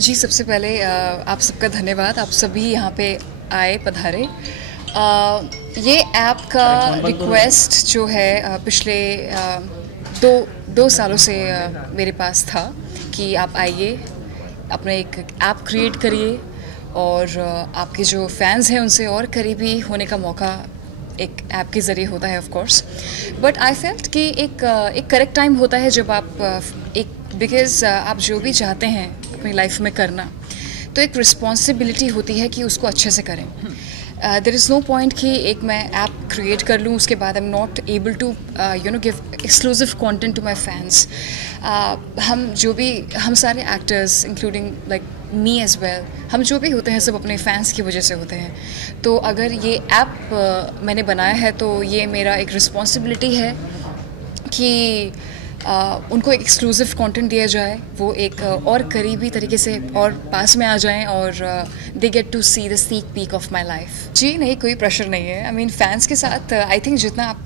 जी, सबसे पहले आप सबका धन्यवाद, आप सभी यहाँ पे आए पधारे। ये ऐप का रिक्वेस्ट जो है पिछले दो सालों से मेरे पास था कि आप आइए, अपना एक ऐप क्रिएट करिए और आपके जो फैंस हैं उनसे और करीबी होने का मौका एक ऐप के ज़रिए होता है of course. But I felt कि एक करेक्ट टाइम होता है जब आप बिकॉज़ आप जो भी चाहते हैं अपनी लाइफ में करना, तो एक रिस्पॉन्सिबिलिटी होती है कि उसको अच्छे से करें। देयर इज़ नो पॉइंट कि एक मैं ऐप क्रिएट कर लूँ, उसके बाद I am not able to give exclusive content to my fans. हम सारे actors including like me as well, हम जो भी होते हैं सब अपने फैंस की वजह से होते हैं। तो अगर ये ऐप मैंने बनाया है तो ये मेरा एक रिस्पॉन्सिबिलिटी है कि उनको एक एक्सक्लूसिव कंटेंट दिया जाए, वो एक और करीबी तरीके से और पास में आ जाएं और they get to see the sneak peek of my life. जी नहीं, कोई प्रेशर नहीं है। आई मीन फैंस के साथ आई थिंक जितना आप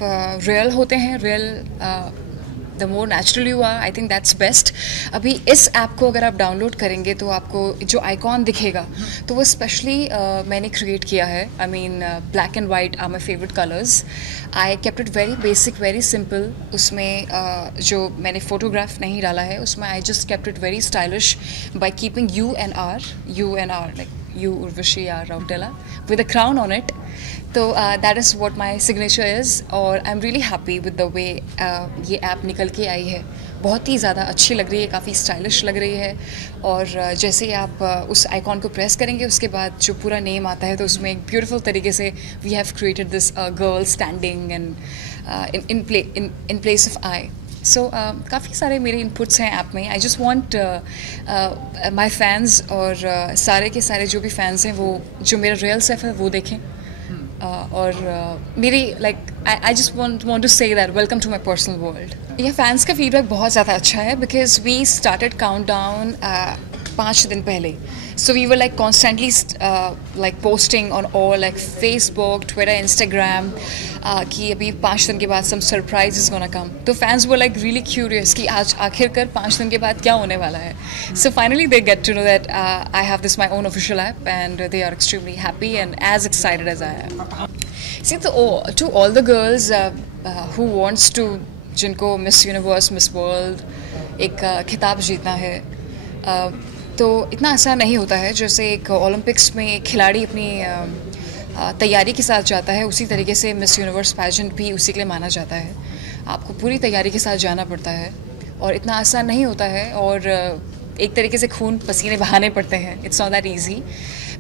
रियल होते हैं, real the more natural you are, I think that's best. अभी इस ऐप को अगर आप डाउनलोड करेंगे तो आपको जो आइकॉन दिखेगा तो वो स्पेशली मैंने क्रिएट किया है। I mean black and white are my favourite colours. I kept it very basic, very simple. उसमें जो मैंने फोटोग्राफ नहीं डाला है, उसमें I just kept it very stylish by keeping U and R like U Urvashi R Rautela with a crown on it. तो that is what my signature is और I am really happy with the way ये app निकल के आई है। बहुत ही ज़्यादा अच्छी लग रही है, काफ़ी स्टाइलिश लग रही है। और जैसे ही आप उस आइकॉन को प्रेस करेंगे उसके बाद जो पूरा नेम आता है तो उसमें एक ब्यूटीफुल तरीके से we have created this girl standing and in place of I. So काफ़ी सारे मेरे इनपुट्स हैं ऐप में। I just want my fans और सारे के सारे जो भी फैंस हैं वो जो मेरा रियल सेल्फ है वो देखें। और मेरी like I just want to say that welcome to my personal world. ये फैंस का फीडबैक बहुत ज़्यादा अच्छा है because we started count down 5 दिन पहले। So we were like constantly like posting on all like Facebook, Twitter, Instagram कि अभी 5 दिन के बाद some surprise is gonna come. तो fans were like really curious कि आज आखिरकार 5 दिन के बाद क्या होने वाला है. So finally they get to know that I have this my own official app and they are extremely happy and as excited as I am. See, to all the girls who wants to, जिनको Miss Universe, Miss World एक खिताब जीतना है, तो इतना आसान नहीं होता है। जैसे एक ओलंपिक्स में एक खिलाड़ी अपनी तैयारी के साथ जाता है, उसी तरीके से मिस यूनिवर्स पैजेंट भी उसी के लिए माना जाता है। आपको पूरी तैयारी के साथ जाना पड़ता है और इतना आसान नहीं होता है और एक तरीके से खून पसीने बहाने पड़ते हैं। It's not that easy.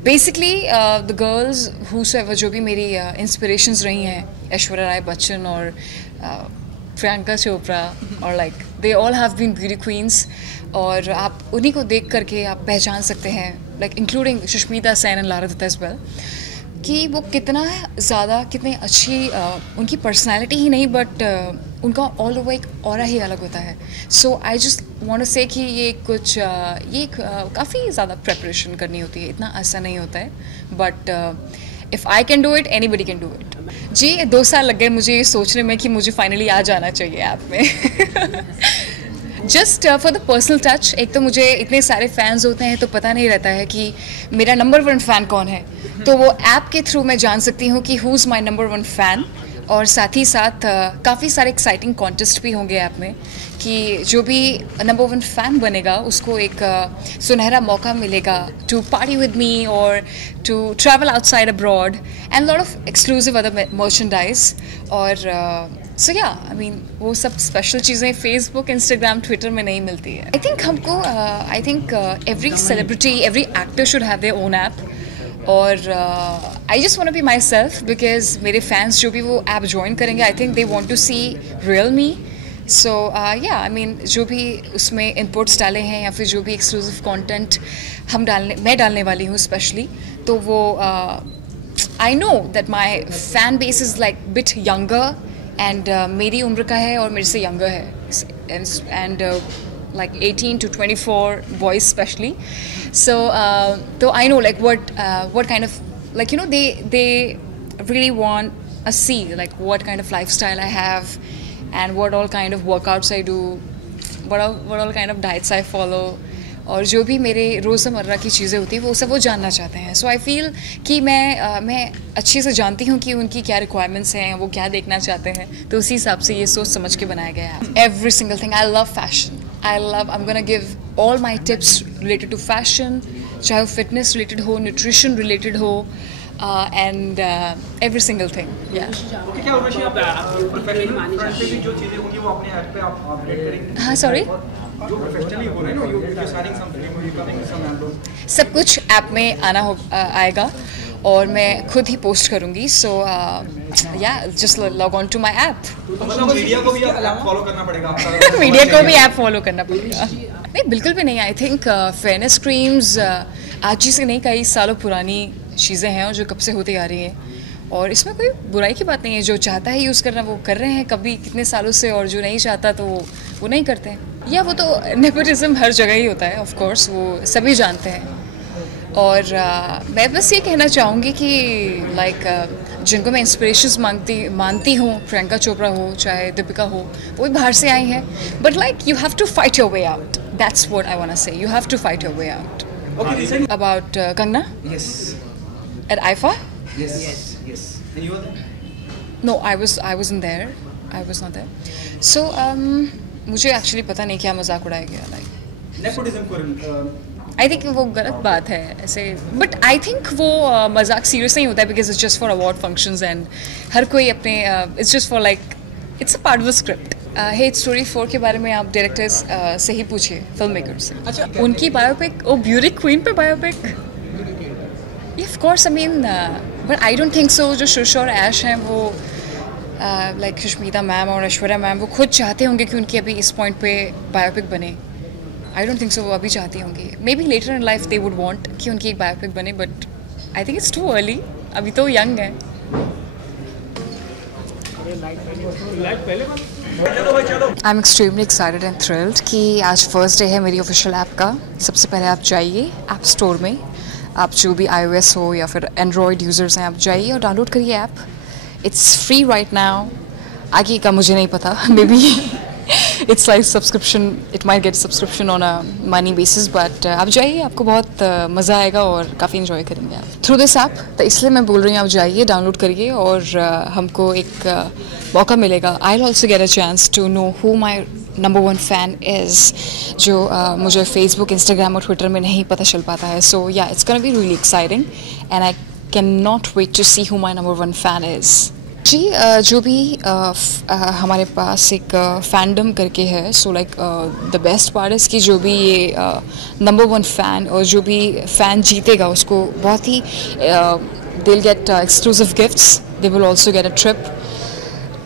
Basically the girls whosoever जो भी मेरी इंस्पिरेशंस रही हैं, ऐश्वर्या राय बच्चन और प्रियंका चोपड़ा और like they all have been beauty queens और आप उन्हीं को देख करके आप पहचान सकते हैं, like including Sushmita Sen and Lara Dutta as well, कि वो कितना ज़्यादा कितनी अच्छी उनकी पर्सनालिटी ही नहीं बट उनका ऑल ओवर एक ऑरा ही अलग होता है। So I just want to से कि ये काफ़ी ज़्यादा प्रेपरेशन करनी होती है, इतना आसान नहीं होता है। But if I can do it, anybody can do it. जी 2 साल लग गए मुझे ये सोचने में कि मुझे फाइनली आ जाना चाहिए ऐप में। Just for the personal touch. एक तो मुझे इतने सारे फैंस होते हैं तो पता नहीं रहता है कि मेरा नंबर 1 फ़ैन कौन है, तो वो ऐप के थ्रू मैं जान सकती हूँ कि who is my number 1 fan और साथ ही साथ काफ़ी सारे एक्साइटिंग कॉन्टेस्ट भी होंगे ऐप में कि जो भी नंबर 1 फ़ैन बनेगा उसको एक सुनहरा मौका मिलेगा टू पार्टी विद मी और to travel outside abroad and lot of exclusive other merchandise और सो या आई मीन वो सब स्पेशल चीज़ें फेसबुक इंस्टाग्राम ट्विटर में नहीं मिलती है। I think every celebrity every actor should have their own app और I just want to be myself because मेरे फैंस जो भी वो ऐप ज्वाइन करेंगे I think they want to see real me so yeah I mean जो भी उसमें inputs डाले हैं या फिर जो भी एक्सक्लूसिव कंटेंट मैं डालने वाली हूँ स्पेशली तो वो I know that my fan base is like bit younger and मेरी उम्र का है और मेरे से यंगर है and like 18 to 24 boys especially so I know like what kind of like you know they really want to see like what kind of lifestyle I have and what all kind of workouts I do what all kind of diets I follow और जो भी मेरे रोज़मर्रा की चीज़ें होती हैं वो सब वो जानना चाहते हैं सो आई फील कि मैं अच्छे से जानती हूँ कि उनकी क्या रिक्वायरमेंट्स हैं वो क्या देखना चाहते हैं तो उसी हिसाब से ये सोच समझ के बनाया गया है। Every single thing I love fashion I'm gonna give all my tips related to fashion, चाहे वो fitness related हो, nutrition related हो, and every single thing. Yeah. Okay, क्या उर्वशी आप प्रोफेशनल फ्रंट पे भी जो चीजें होंगी वो अपने ऐप पे आप अपडेट करेंगे? हाँ sorry. जो प्रोफेशनली हो रहा है ना, you're signing some film or you're coming with some album. सब कुछ ऐप में आएगा और मैं खुद ही पोस्ट करूँगी so yeah just log on to my app. मतलब मीडिया को भी आप फॉलो करना पड़ेगा आपका मीडिया को भी ऐप फॉलो करना पड़ेगा। नहीं बिल्कुल भी नहीं। आई थिंक फेयरनेस क्रीम्स आज ही से नहीं कई सालों पुरानी चीज़ें हैं और जो कब से होती आ रही हैं और इसमें कोई बुराई की बात नहीं है। जो चाहता है यूज़ करना वो कर रहे हैं कभी कितने सालों से और जो नहीं चाहता तो वो नहीं करते हैं। या वो तो नेपोटिज्म हर जगह ही होता है ऑफ कोर्स वो सभी जानते हैं। और मैं बस ये कहना चाहूँगी कि लाइक जिनको मैं इंस्पिरेशंस मानती हूँ प्रियंका चोपड़ा हो चाहे दीपिका हो वो भी बाहर से आई हैं but like you have to fight your way out that's what I want to say you have to fight your way out. About Kangana at IIFA And you were there? No, I wasn't there. I was not there. So मुझे actually पता नहीं क्या मजाक उड़ाया गया like nepotism को I think वो गलत बात है ऐसे बट आई थिंक वो मजाक सीरियस नहीं होता है because it's just for award functions and हर कोई अपने it's just for like it's a part of the script. Hate story 4 के बारे में आप डायरेक्टर्स से ही पूछिए फिल्म मेकर से। अच्छा उनकी बायोपिक ओ ब्यूटी क्वीन पे biopic of course I mean but I don't think सो। जो शुश और ऐश हैं वो लाइक सुष्मिता मैम और ऐश्वर्या मैम वो खुद चाहते होंगे कि उनकी अभी इस पॉइंट पे बायोपिक बने। आई डोंट थिंक सो वो अभी चाहती होंगी। May be later in life they would want कि उनकी एक बायोपिक बने but I think it's too early अभी तो यंग है। I am extremely excited and thrilled कि आज फर्स्ट डे है मेरी ऑफिशियल ऐप का। सबसे पहले आप जाइए ऐप स्टोर में आप जो भी iOS हो या फिर एंड्रॉयड यूज़र्स हैं आप जाइए और डाउनलोड करिए app. It's free right now. आगे का मुझे नहीं पता may be it's like subscription it might get subscription on a money basis but आप जाइए आपको बहुत मज़ा आएगा और काफ़ी इन्जॉय करेंगे आप थ्रू दिस ऐप। तो इसलिए मैं बोल रही हूँ आप जाइए डाउनलोड करिए और हमको एक मौका मिलेगा। I will also get a chance to know who my number 1 fan is जो मुझे फेसबुक इंस्टाग्राम और ट्विटर में नहीं पता चल पाता है। So yeah it's gonna be really exciting and I can not wait to see who my number 1 fan is. जी जो भी हमारे पास एक फैंडम करके है so like the best part is कि जो भी ये नंबर 1 फ़ैन और जो भी फ़ैन जीतेगा उसको बहुत ही they will get exclusive gifts. They will also get a trip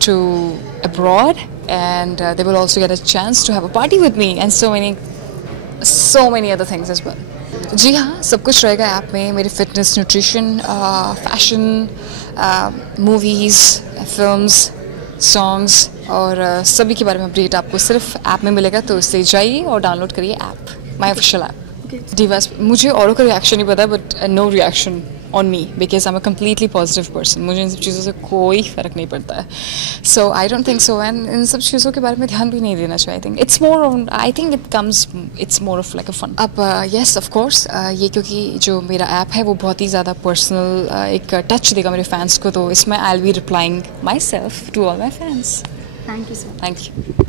to abroad and they will also get a chance to have a party with me and so many other things as well. जी हाँ सब कुछ रहेगा app में। मेरे fitness nutrition fashion movies films songs और सभी के बारे में अपडेट आपको सिर्फ ऐप में मिलेगा। तो इससे जाइए और डाउनलोड करिए app my official app. Divas मुझे औरों का रिएक्शन नहीं पता but no reaction on me because I am a completely positive person. मुझे इन सब चीज़ों से कोई फ़र्क नहीं पड़ता है. So I don't think so. And इन सब चीज़ों के बारे में ध्यान भी नहीं देना चाहिए. I think it's more of like a fun. अब येस ऑफ कोर्स ये क्योंकि जो मेरा ऐप है वो बहुत ही ज़्यादा पर्सनल एक टच देगा मेरे फैंस को, तो इसमें I will be replying my self to all my fans. Thank you sir. Thank you.